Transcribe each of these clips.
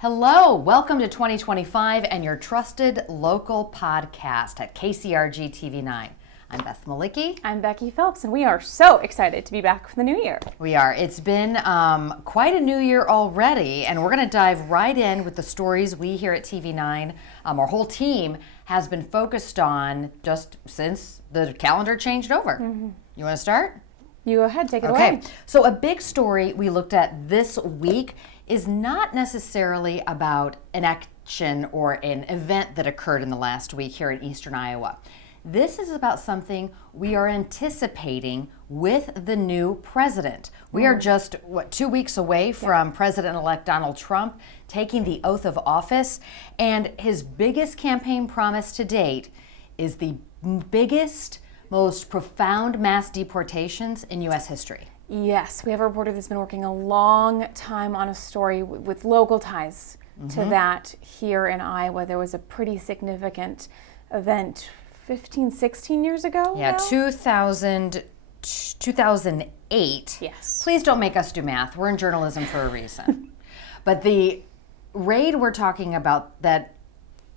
Hello, welcome to 2025 and your trusted local podcast at KCRG TV9. I'm Beth Malicki. I'm Becky Phelps, and we are so excited to be back for the new year. We are. It's been quite a new year already, and we're going to dive right in with the stories we here at TV9, our whole team, has been focused on just since the calendar changed over. You want to start? You go ahead, take it Okay, away. so a big story we looked at this week is not necessarily about an action or an event that occurred in the last week here in Eastern Iowa. This is about something we are anticipating with the new president. We are just, 2 weeks away from President-elect Donald Trump taking the oath of office, and his biggest campaign promise to date is the biggest, most profound mass deportations in U.S. history. Yes, we have a reporter that's been working a long time on a story with local ties to that here in Iowa. There was a pretty significant event 15, 16 years ago. Yeah, now? 2008. Yes. Please don't make us do math. We're in journalism for a reason. But the raid we're talking about that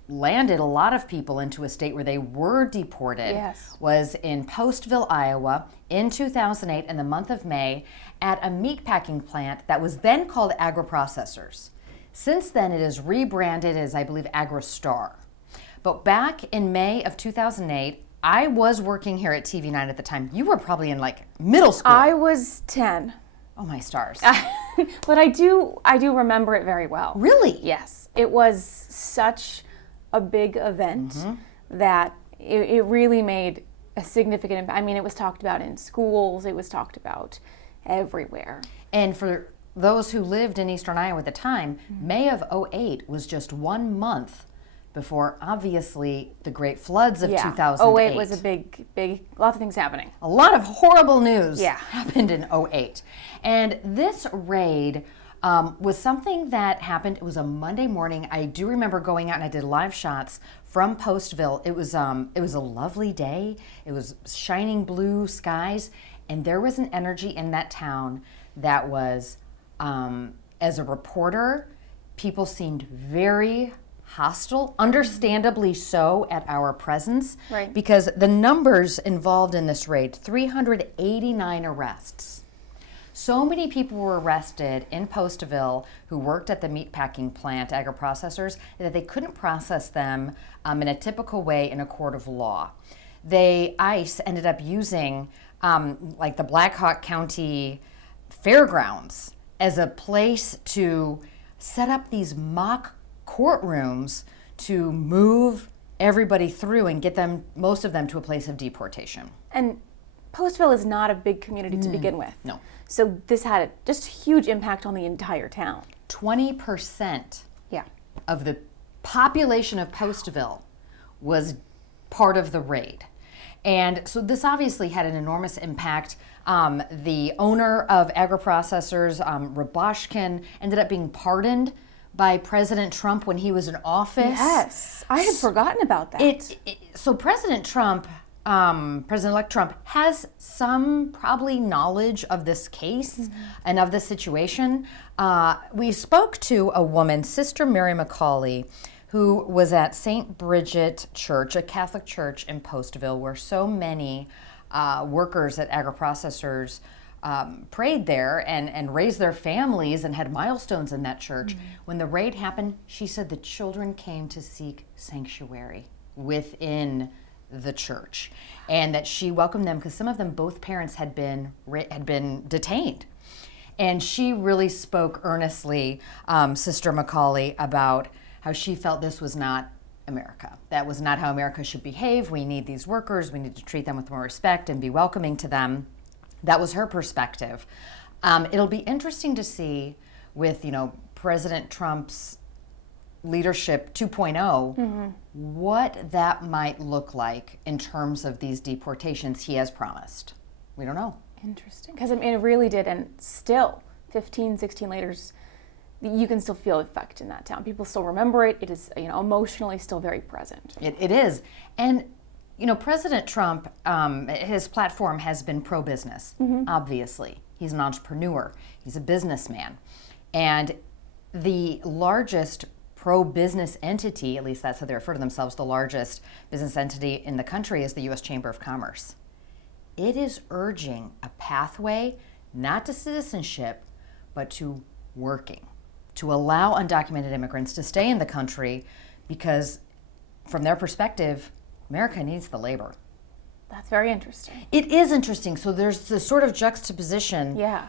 landed a lot of people into a state where they were deported was in Postville, Iowa in 2008 in the month of May at a meatpacking plant that was then called Agri-Processors. Since then it is rebranded as, I believe, AgriStar. But back in May of 2008, I was working here at TV9 at the time. You were probably in like middle school. I was 10. Oh my stars. But I do remember it very well. Really? Yes. It was such a big event that it really made a significant impact. I mean, it was talked about in schools, it was talked about everywhere. And for those who lived in Eastern Iowa at the time, May of 2008 was just 1 month before, obviously, the great floods of 2008. 2008 was a big, lots of things happening. A lot of horrible news happened in 2008. And this raid was something that happened. It was a Monday morning. I do remember going out and I did live shots from Postville. It was a lovely day. It was shining blue skies, and there was an energy in that town that was, as a reporter, people seemed very hostile, understandably so, at our presence, because the numbers involved in this raid, 389 arrests. So many people were arrested in Postville who worked at the meatpacking plant, Agri-Processors, that they couldn't process them in a typical way in a court of law. ICE ended up using like the Blackhawk County Fairgrounds as a place to set up these mock courtrooms to move everybody through and get them, most of them, to a place of deportation. And Postville is not a big community to begin with. No. So this had just a huge impact on the entire town. 20% of the population of Postville was part of the raid. And so this obviously had an enormous impact. The owner of Agri-Processors, Rabashkin, ended up being pardoned by President Trump when he was in office. Yes, I had forgotten about that. So President Trump, President-elect Trump, has some probably knowledge of this case and of the situation. We spoke to a woman, Sister Mary McCauley, who was at St. Bridget Church, a Catholic church in Postville, where so many workers at Agri-Processors prayed there and raised their families and had milestones in that church. When the raid happened, she said the children came to seek sanctuary within the church, and that she welcomed them because some of them, both parents, had been detained. And she really spoke earnestly, Sister McCauley, about how she felt this was not America. That was not how America should behave. We need these workers. We need to treat them with more respect and be welcoming to them. That was her perspective. It'll be interesting to see with, President Trump's leadership 2.0, what that might look like in terms of these deportations he has promised. We don't know. Interesting. Because it really did, and still, 15, 16 later, you can still feel the effect in that town. People still remember it. It is, emotionally still very present. It is. And President Trump, his platform has been pro-business, obviously. He's an entrepreneur. He's a businessman. And the largest pro-business entity, at least that's how they refer to themselves, the largest business entity in the country is the U.S. Chamber of Commerce. It is urging a pathway not to citizenship, but to working, to allow undocumented immigrants to stay in the country because, from their perspective, America needs the labor. That's very interesting. It is interesting. So there's this sort of juxtaposition. Yeah.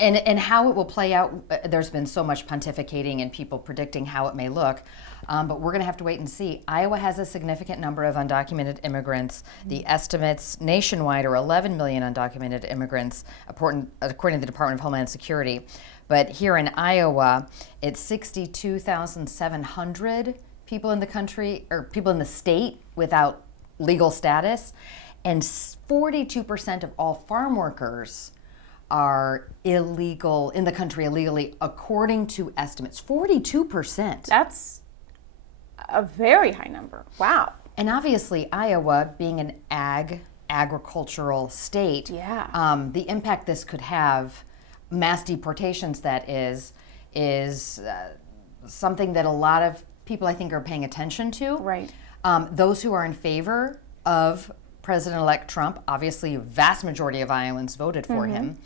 And how it will play out. There's been so much pontificating and people predicting how it may look, but we're going to have to wait and see. Iowa has a significant number of undocumented immigrants. The estimates nationwide are 11 million undocumented immigrants, according to the Department of Homeland Security. But here in Iowa, it's 62,700 people in the country, or people in the state without legal status, and 42% of all farm workers are illegal in the country illegally, according to estimates. 42%. That's a very high number. Wow. And obviously, Iowa, being an agricultural state, the impact this could have, mass deportations, that is something that a lot of people, I think, are paying attention to. Right. Those who are in favor of President-elect Trump, obviously a vast majority of Iowans voted for him,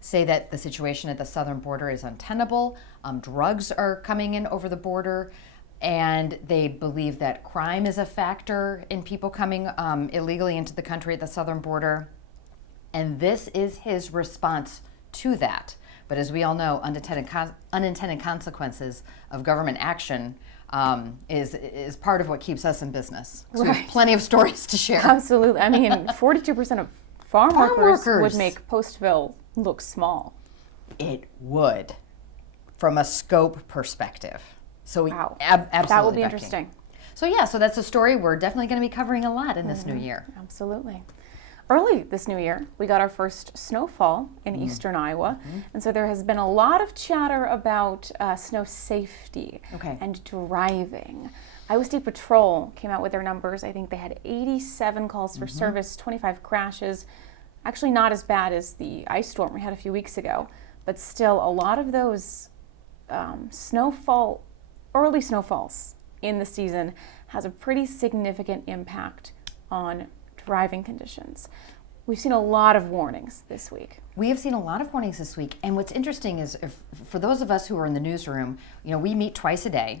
say that the situation at the southern border is untenable. Drugs are coming in over the border, and they believe that crime is a factor in people coming illegally into the country at the southern border. And this is his response to that. But as we all know, unintended consequences of government action is part of what keeps us in business. So we have plenty of stories to share. Absolutely. I mean, 42% of farm workers would make Postville look small. It would, from a scope perspective. So wow. Absolutely, that will be Becky. Interesting. So yeah, so that's a story we're definitely going to be covering a lot in this new year. Absolutely. Early this new year, we got our first snowfall in eastern Iowa, and so there has been a lot of chatter about snow safety and driving. Iowa State Patrol came out with their numbers. I think they had 87 calls for service, 25 crashes. Actually not as bad as the ice storm we had a few weeks ago, but still a lot of those early snowfalls in the season has a pretty significant impact on driving conditions. We've seen a lot of warnings this week. We have seen a lot of warnings this week. And what's interesting is, for those of us who are in the newsroom, we meet twice a day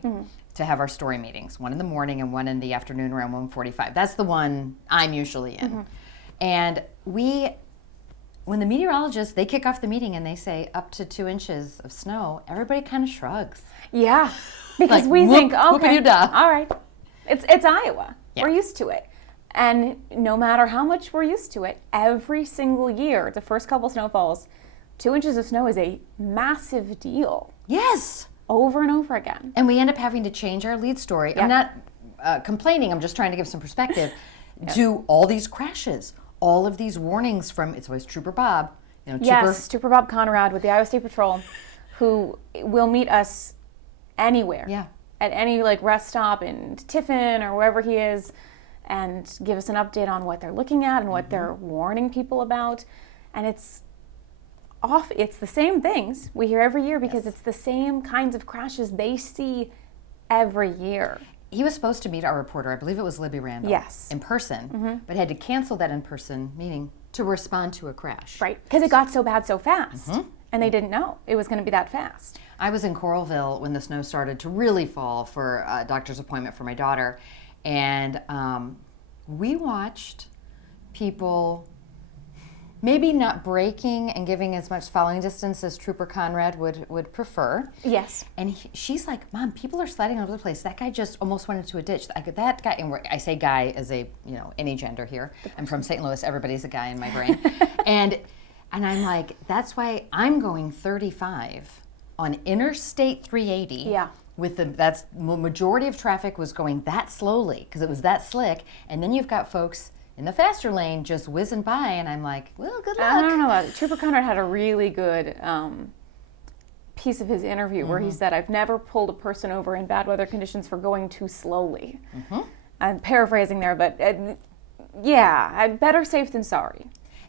to have our story meetings, one in the morning and one in the afternoon around 1:45. That's the one I'm usually in. And when the meteorologists, they kick off the meeting and they say up to 2 inches of snow, everybody kind of shrugs. Yeah, because like, we think, all right, it's Iowa. Yeah. We're used to it. And no matter how much we're used to it, every single year, the first couple snowfalls, 2 inches of snow is a massive deal. Yes. Over and over again. And we end up having to change our lead story. Yeah. I'm not complaining, I'm just trying to give some perspective to all these crashes, all of these warnings from, it's always Trooper Bob. Trooper Bob Conrad with the Iowa State Patrol, who will meet us anywhere. Yeah. At any rest stop in Tiffin or wherever he is, and give us an update on what they're looking at and what they're warning people about. And it's the same things we hear every year because it's the same kinds of crashes they see every year. He was supposed to meet our reporter, I believe it was Libby Randall, in person, but had to cancel that in-person meeting to respond to a crash. Right, because it got so bad so fast, and they didn't know it was going to be that fast. I was in Coralville when the snow started to really fall for a doctor's appointment for my daughter, and we watched people maybe not braking and giving as much following distance as Trooper Conrad would prefer. Yes. And she's like, Mom, people are sliding all over the place. That guy just almost went into a ditch. That guy, and I say guy as a, any gender here. I'm from St. Louis. Everybody's a guy in my brain. and I'm like, that's why I'm going 35 on Interstate 380. Yeah. That's the majority of traffic was going that slowly because it was that slick. And then you've got folks in the faster lane just whizzing by, and I'm like, well, good luck. I don't know. Trooper Conrad had a really good piece of his interview where he said, I've never pulled a person over in bad weather conditions for going too slowly. I'm paraphrasing there, but better safe than sorry.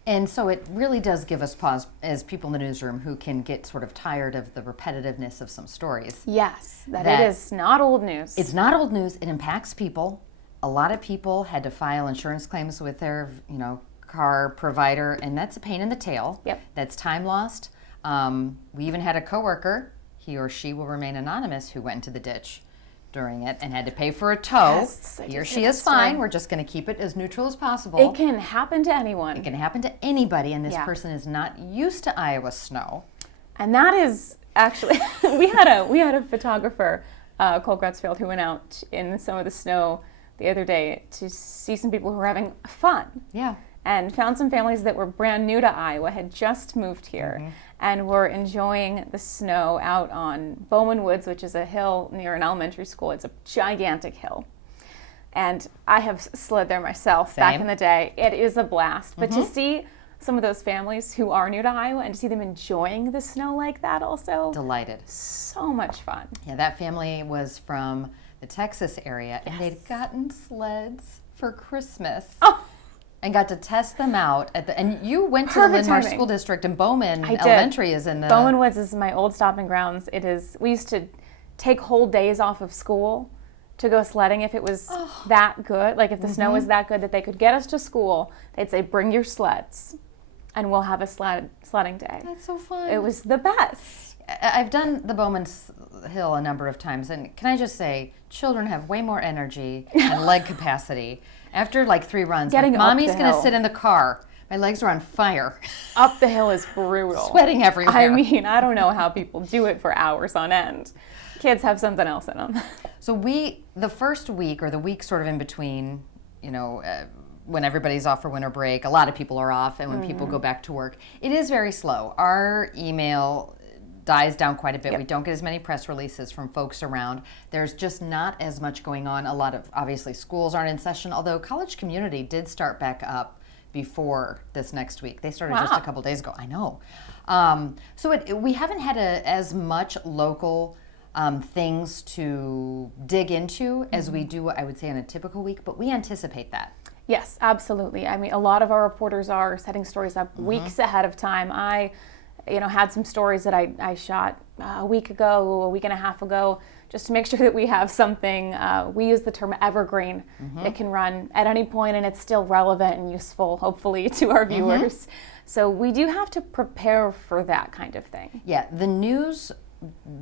And so it really does give us pause as people in the newsroom who can get sort of tired of the repetitiveness of some stories. Yes, that it is not old news. It's not old news. It impacts people. A lot of people had to file insurance claims with their, car provider, and that's a pain in the tail. Yep. That's time lost. We even had a coworker, he or she will remain anonymous, who went into the ditch during it and had to pay for a tow. Yes, He or she is fine. We're just going to keep it as neutral as possible. It can happen to anyone. It can happen to anybody, and this person is not used to Iowa snow. And that is actually, we had a photographer, Cole Grutzfeld, who went out in some of the snow the other day to see some people who were having fun. Yeah. And found some families that were brand new to Iowa, had just moved here, and were enjoying the snow out on Bowman Woods, which is a hill near an elementary school. It's a gigantic hill. And I have slid there myself back in the day. It is a blast. But to see some of those families who are new to Iowa and to see them enjoying the snow like that also. Delighted. So much fun. Yeah, that family was from the Texas area, and they'd gotten sleds for Christmas. Oh. And got to test them out and you went to Perfect the Linn-Mar timing. School District, and Bowman I did. Elementary is in the Bowman Woods is my old stomping grounds. We used to take whole days off of school to go sledding if it was that good. Like if the snow was that good that they could get us to school, they'd say, bring your sleds and we'll have a sledding day. That's so fun. It was the best. I've done the Bowman Hill a number of times, and can I just say, children have way more energy and leg capacity. After like 3 runs, Getting up Mommy's the going to hill. sit in the car. My legs are on fire. Up the hill is brutal. Sweating everywhere. I mean, I don't know how people do it for hours on end. Kids have something else in them. So the first week, or the week sort of in between, when everybody's off for winter break, a lot of people are off, and when people go back to work, it is very slow. Our email dies down quite a bit. We don't get as many press releases from folks around. There's just not as much going on. A lot of, obviously, schools aren't in session, although college community did start back up before this next week. They started just a couple days ago. I know. So we haven't had as much local things to dig into as we do, I would say, on a typical week, but we anticipate that. Yes, absolutely. I mean, a lot of our reporters are setting stories up weeks ahead of time. I had some stories that I shot a week and a half ago, just to make sure that we have something. We use the term evergreen. It can run at any point and it's still relevant and useful, hopefully, to our viewers. So we do have to prepare for that kind of thing. Yeah, the news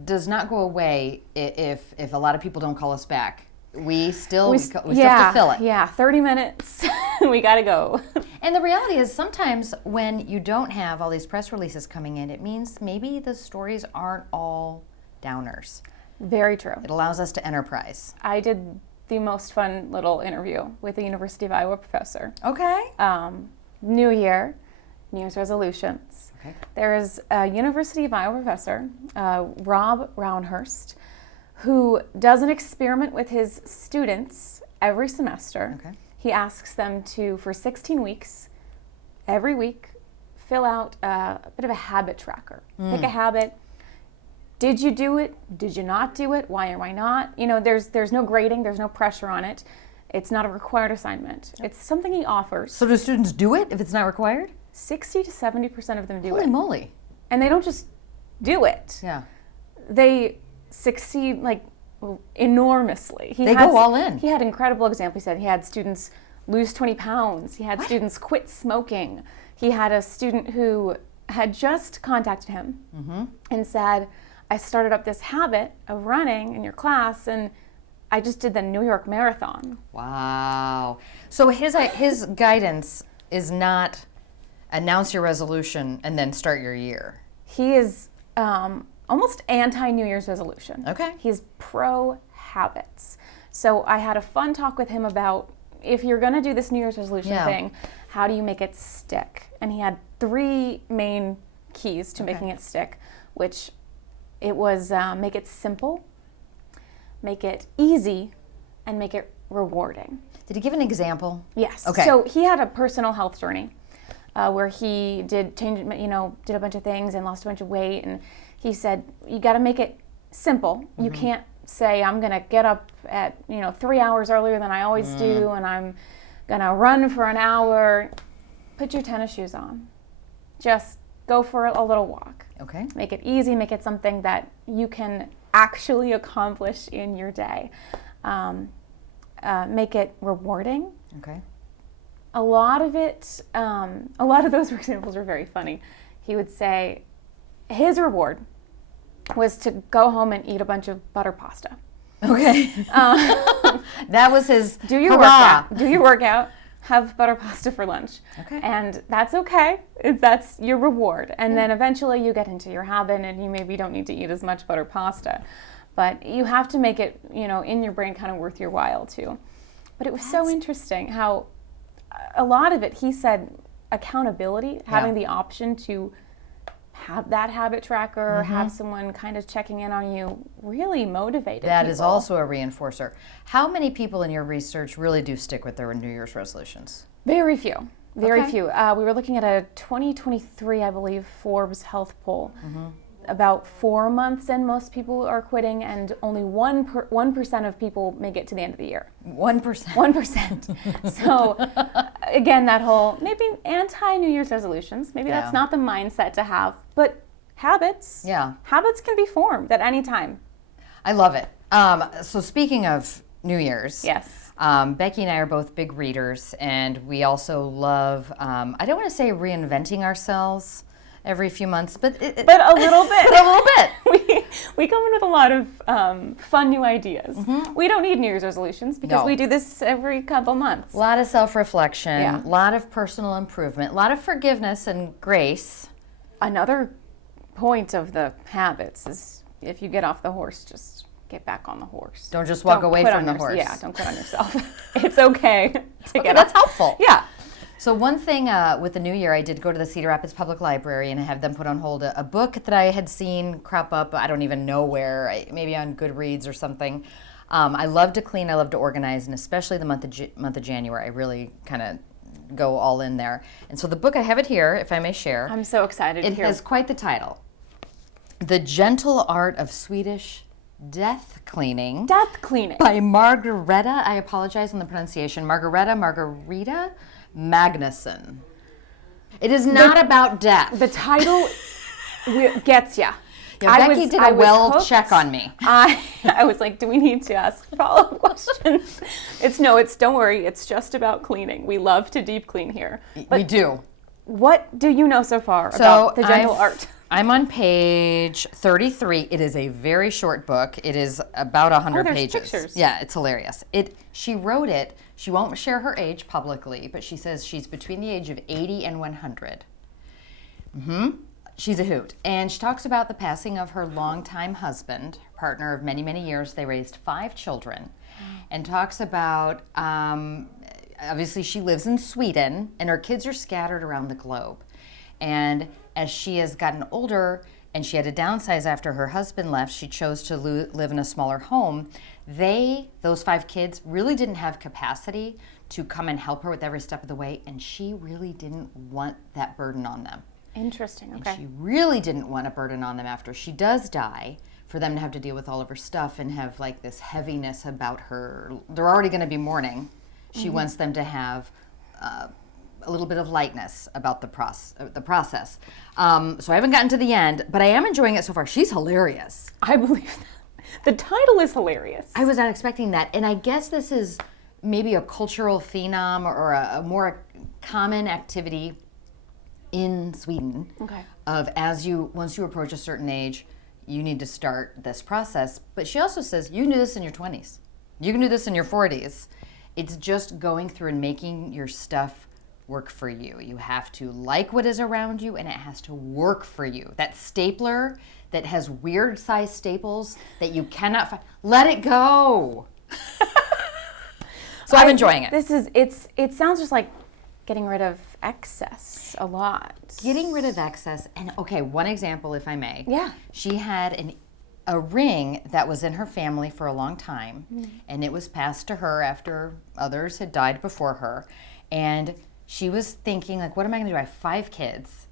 does not go away if a lot of people don't call us back. We still have to fill it. Yeah, 30 minutes. We got to go. And the reality is sometimes when you don't have all these press releases coming in, it means maybe the stories aren't all downers. Very true. It allows us to enterprise. I did the most fun little interview with a University of Iowa professor. Okay. New Year, New Year's resolutions. Okay. There is a University of Iowa professor, Rob Brownhurst, who does an experiment with his students every semester. Okay. He asks them to, for 16 weeks, every week, fill out a bit of a habit tracker. Pick a habit. Did you do it? Did you not do it? Why or why not? There's no grading. There's no pressure on it. It's not a required assignment. It's something he offers. So do students do it if it's not required? 60 to 70% of them do Holy it. moly. And they don't just do it. Yeah. They succeed enormously. They go all in. He had incredible examples. He said he had students lose 20 pounds. He had students quit smoking. He had a student who had just contacted him and said, I started up this habit of running in your class, and I just did the New York Marathon. Wow. So his guidance is not announce your resolution and then start your year. He is almost anti-New Year's resolution. Okay. He's pro-habits. So I had a fun talk with him about, if you're going to do this New Year's resolution thing, how do you make it stick? And he had 3 main keys to making it stick, which it was make it simple, make it easy, and make it rewarding. Did he give an example? Yes. Okay. So he had a personal health journey where he did a bunch of things and lost a bunch of weight, and he said, you got to make it simple. You can't say, I'm going to get up at 3 hours earlier than I always do, and I'm going to run for an hour. Put your tennis shoes on. Just go for a little walk. Okay. Make it easy. Make it something that you can actually accomplish in your day. Make it rewarding. Okay. A lot of those examples are very funny. He would say his reward was to go home and eat a bunch of butter pasta. Okay. That was his Do your hurrah. workout. Do your workout. Have butter pasta for lunch. Okay. And that's okay. That's your reward. And then eventually you get into your habit and you maybe don't need to eat as much butter pasta. But you have to make it, in your brain kind of worth your while too. But it was so interesting how a lot of it, he said, accountability, having the option to have that habit tracker, have someone kind of checking in on you, really motivated That people. is also a reinforcer. How many people in your research really do stick with their New Year's resolutions? Very few. Very Okay. few. We were looking at a 2023, I believe, Forbes health poll. About 4 months in, most people are quitting, and only 1% of people make it to the end of the year. 1%. 1%. So, again, that whole maybe anti-New Year's resolutions, maybe Yeah. that's not the mindset to have, but habits. Yeah. Habits can be formed at any time. I love it. So speaking of New Year's, Yes. Becky and I are both big readers, and we also love, I don't want to say reinventing ourselves every few months, but But a little bit. a little bit. We come in with a lot of fun new ideas. We don't need New Year's resolutions because No. we do this every couple months. A lot of self-reflection, Yeah. a lot of personal improvement, a lot of forgiveness and grace. Another point of the habits is if you get off the horse, just get back on the horse. Don't just walk away quit from on the horse. Yeah, don't quit on yourself. It's okay to Okay, get that's off. helpful. Yeah. So one thing with the new year, I did go to the Cedar Rapids Public Library and have them put on hold a book that I had seen crop up, I don't even know where, maybe on Goodreads or something. I love to clean, I love to organize, and especially the month of January, I really kind of go all in there. And so the book, I have it here, if I may share. I'm so excited to It hear. has quite the title. The Gentle Art of Swedish Death Cleaning. Death cleaning. By Margareta, I apologize on the pronunciation, Margareta Magnusson. It is not about death. The title gets ya. Yeah, Becky did a well check on me. I was like, do we need to ask follow-up questions? Don't worry, it's just about cleaning. We love to deep clean here. But We do. what do you know so far about the gentle art? I'm on page 33. It is a very short book. It is about 100 there's pages. pictures. Yeah, it's hilarious. She wrote it. She won't share her age publicly, but she says she's between the age of 80 and 100. She's a hoot. And she talks about the passing of her longtime husband, partner of many, many years. They raised 5 children. And talks about, obviously she lives in Sweden, and her kids are scattered around the globe. And as she has gotten older and she had to downsize after her husband left, she chose to live in a smaller home. Those 5 kids, really didn't have capacity to come and help her with every step of the way, and she really didn't want that burden on them. Interesting. And Okay. she really didn't want a burden on them after she does die, for them to have to deal with all of her stuff and have like this heaviness about her. They're already going to be mourning. She wants them to have a little bit of lightness about the process. So I haven't gotten to the end, but I am enjoying it so far. She's hilarious. I believe that. The title is hilarious. I was not expecting that, and I guess this is maybe a cultural phenom or a more common activity in Sweden. Okay. Of once you approach a certain age, you need to start this process. But she also says you can do this in your 20s. You can do this in your 40s. It's just going through and making your stuff work for you. You have to like what is around you, and it has to work for you. That stapler that has weird size staples that you cannot find, let it go. So I'm enjoying it. It sounds just like getting rid of excess a lot. Getting rid of excess, and okay, one example, if I may. Yeah. She had a ring that was in her family for a long time, and it was passed to her after others had died before her. And she was thinking, like, what am I going to do? I have 5 kids.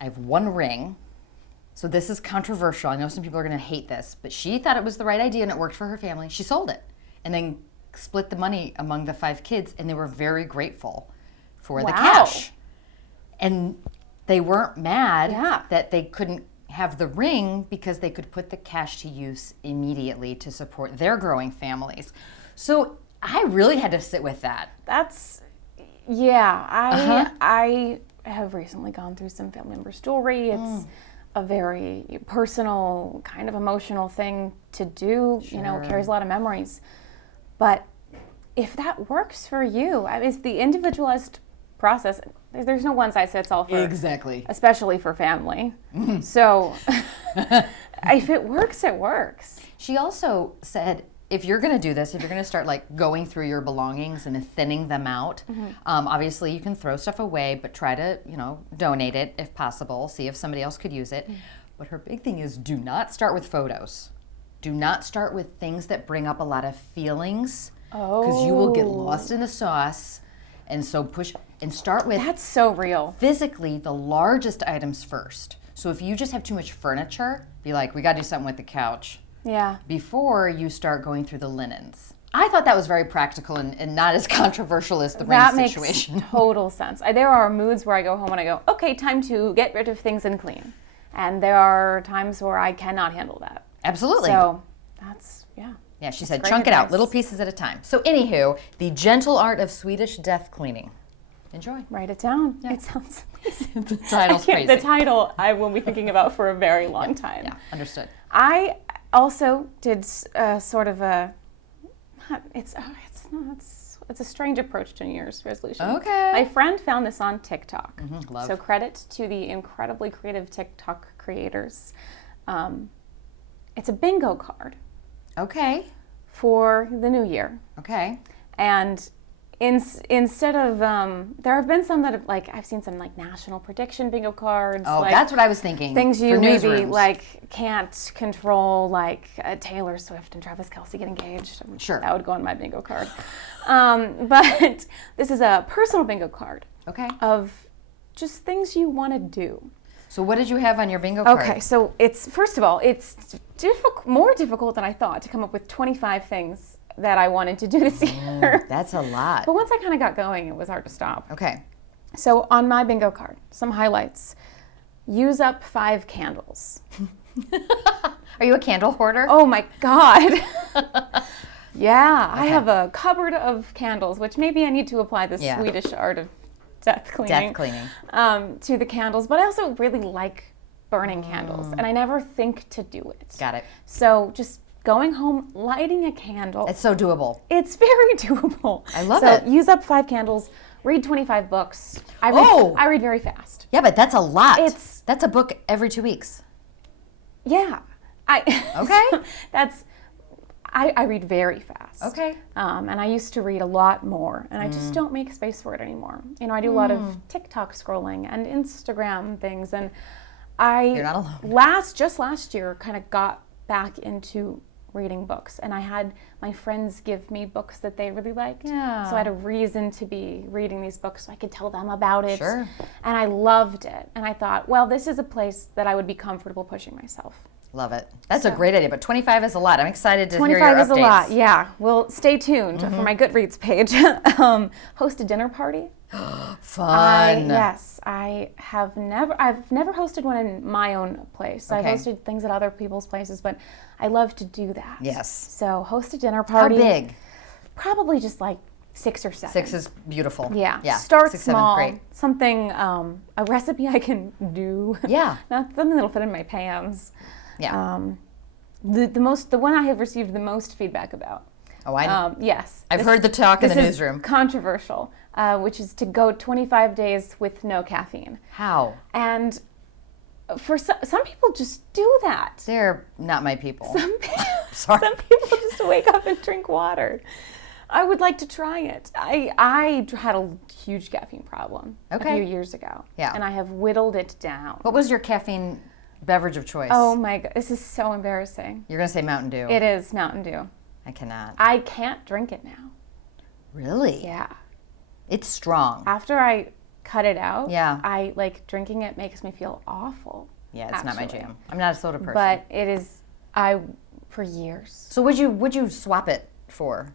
I have 1 ring. So this is controversial. I know some people are going to hate this, but she thought it was the right idea and it worked for her family. She sold it and then split the money among the 5 kids, and they were very grateful for the Wow. cash. And they weren't mad Yeah. that they couldn't have the ring because they could put the cash to use immediately to support their growing families. So I really had to sit with that. That's, yeah, I have recently gone through some family members' jewelry. It's a very personal, kind of emotional thing to do. You know, it carries a lot of memories. But if that works for you, I mean, it's the individualized process. There's no one size fits all for, Exactly. especially for family. So if it works, it works. She also said, if you're going to do this, if you're going to start like going through your belongings and thinning them out, obviously you can throw stuff away, but try to, you know, donate it if possible, see if somebody else could use it. But her big thing is do not start with photos. Do not start with things that bring up a lot of feelings, because you will get lost in the sauce. And so push and start with That's so real. physically the largest items first. So if you just have too much furniture, be like, we got to do something with the couch Yeah. before you start going through the linens. I thought that was very practical and not as controversial as the That ring makes situation. total sense. There are moods where I go home and I go, okay, time to get rid of things and clean. And there are times where I cannot handle that. Absolutely. So that's, yeah. Yeah, she said great chunk it out, advice. little pieces at a time. So anywho, the gentle art of Swedish death cleaning. Enjoy. Write it down. It sounds amazing. The title's crazy. The title I will be thinking about for a very long time. Yeah, understood. I also did sort of a, it's a strange approach to New Year's resolution. Okay. My friend found this on TikTok. love. So credit to the incredibly creative TikTok creators. It's a bingo card Okay. for the new year. Okay. And instead of, there have been some that have, like, I've seen some, like, national prediction bingo cards. Oh, like, that's what I was thinking. things you for maybe, newsrooms. like, can't control, like Taylor Swift and Travis Kelce get engaged. Sure. That would go on my bingo card. But this is a personal bingo card Okay. of just things you want to do. So what did you have on your bingo card? Okay, so it's, first of all, it's more difficult than I thought to come up with 25 things that I wanted to do this year. That's a lot. But once I kind of got going, it was hard to stop. Okay. So on my bingo card, some highlights. Use up 5 candles. Are you a candle hoarder? Oh my God. Yeah, I have a cupboard of candles, which maybe I need to apply the Yeah. Swedish art of death cleaning, Death cleaning. to the candles. But I also really like burning candles, and I never think to do it. Got it. So just going home, lighting a candle. It's so doable. It's very doable. I love so it. Use up 5 candles. Read 25 books. I read very fast. Yeah, but that's a lot. It's- That's a book every 2 weeks. Yeah. Okay. I read very fast. Okay. And I used to read a lot more, and I just don't make space for it anymore. You know, I do a lot of TikTok scrolling and Instagram things, and You're not alone. just last year, kind of got back into reading books, and I had my friends give me books that they really liked. Yeah. So I had a reason to be reading these books so I could tell them about it. Sure. And I loved it. And I thought, well, this is a place that I would be comfortable pushing myself. Love it. That's a great idea, but 25 is a lot. I'm excited to hear your 25 is a updates. lot, yeah. Well, stay tuned for my Goodreads page. Host a dinner party. Fun. I've never hosted one in my own place. Okay. I've hosted things at other people's places, but I love to do that. Yes. So host a dinner How party. big? Probably just like 6 or 7. 6 is beautiful. Yeah. Yeah. Start 6, 7, small. great. Something, a recipe I can do. Yeah. Not something that'll fit in my pans. Yeah. The one I have received the most feedback about. Oh, I know. Yes. I've heard the talk in the this is newsroom. Controversial, which is to go 25 days with no caffeine. How? And for some people just do that. They're not my people. Some people just wake up and drink water. I would like to try it. I had a huge caffeine problem a few years ago. Yeah. And I have whittled it down. What was your caffeine beverage of choice? Oh my God, this is so embarrassing. You're going to say Mountain Dew. It is Mountain Dew. I cannot. I can't drink it now. Really? Yeah. It's strong. After I cut it out, Yeah. I like drinking it makes me feel awful. Yeah, it's not my actually. jam. I'm not a soda person. But it is, for years, So would you swap it for?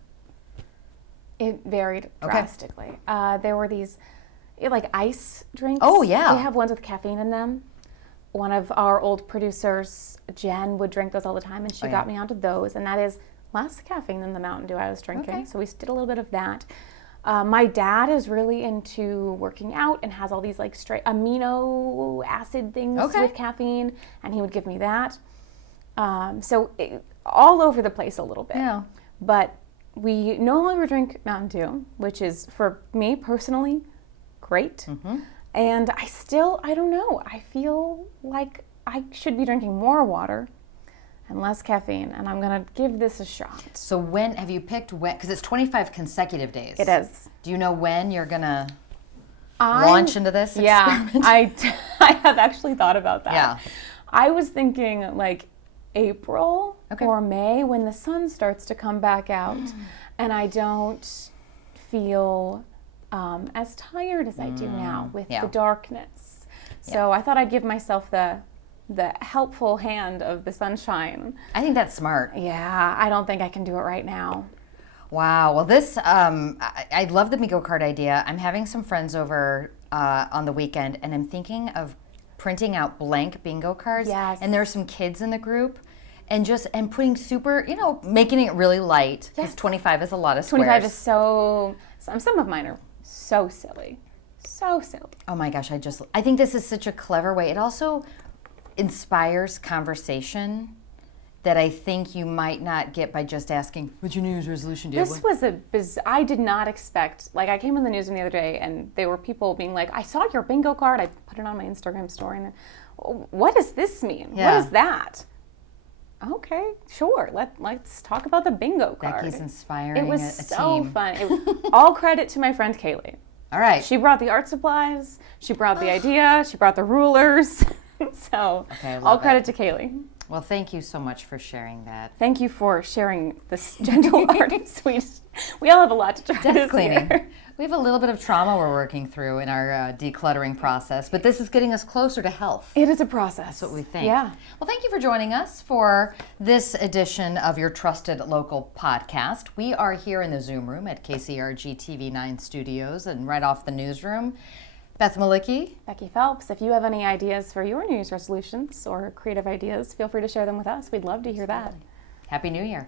it varied drastically. There were these, like ice drinks. Oh, yeah. They have ones with caffeine in them. One of our old producers, Jen, would drink those all the time, and she got me onto those, and that is less caffeine than the Mountain Dew I was drinking. Okay. So we did a little bit of that. My dad is really into working out and has all these like straight amino acid things with caffeine, and he would give me that. All over the place a little bit. Yeah. But we no longer drink Mountain Dew, which is, for me personally, great. And I don't know, I feel like I should be drinking more water and less caffeine, and I'm going to give this a shot. So when have you picked when? Because it's 25 consecutive days. It is. Do you know when you're going to launch into this experiment? Yeah, I have actually thought about that. Yeah. I was thinking like April or May, when the sun starts to come back out and I don't feel as tired as I do now with the darkness. So I thought I'd give myself the helpful hand of the sunshine. I think that's smart. Yeah, I don't think I can do it right now. Wow. Well, this, I love the bingo card idea. I'm having some friends over on the weekend, and I'm thinking of printing out blank bingo cards. Yes. And there are some kids in the group, and putting super, making it really light, because 25 is a lot of squares. 25 is some of mine are so silly. So silly. Oh my gosh, I think this is such a clever way. It also inspires conversation that I think you might not get by just asking, what's your New Year's resolution, dear? This was I did not expect, like I came in the newsroom the other day and there were people being like, I saw your bingo card, I put it on my Instagram story, and then, what does this mean? Yeah. What is that? Okay, sure, let's talk about the bingo card. Becky's inspiring It was a so team. fun. All credit to my friend Kaylee. All right. She brought the art supplies, she brought the idea, she brought the rulers. So all credit to Kaylee. Well, thank you so much for sharing that. Thank you for sharing this gentle art and sweet. We all have a lot to try Death this cleaning. year. We have a little bit of trauma we're working through in our decluttering process, but this is getting us closer to health. It is a process. That's what we think. Yeah. Well, thank you for joining us for this edition of your trusted local podcast. We are here in the Zoom room at KCRG TV9 Studios and right off the newsroom. Beth Malicki. Becky Phelps, if you have any ideas for your New Year's resolutions or creative ideas, feel free to share them with us. We'd love to hear that. Happy New Year.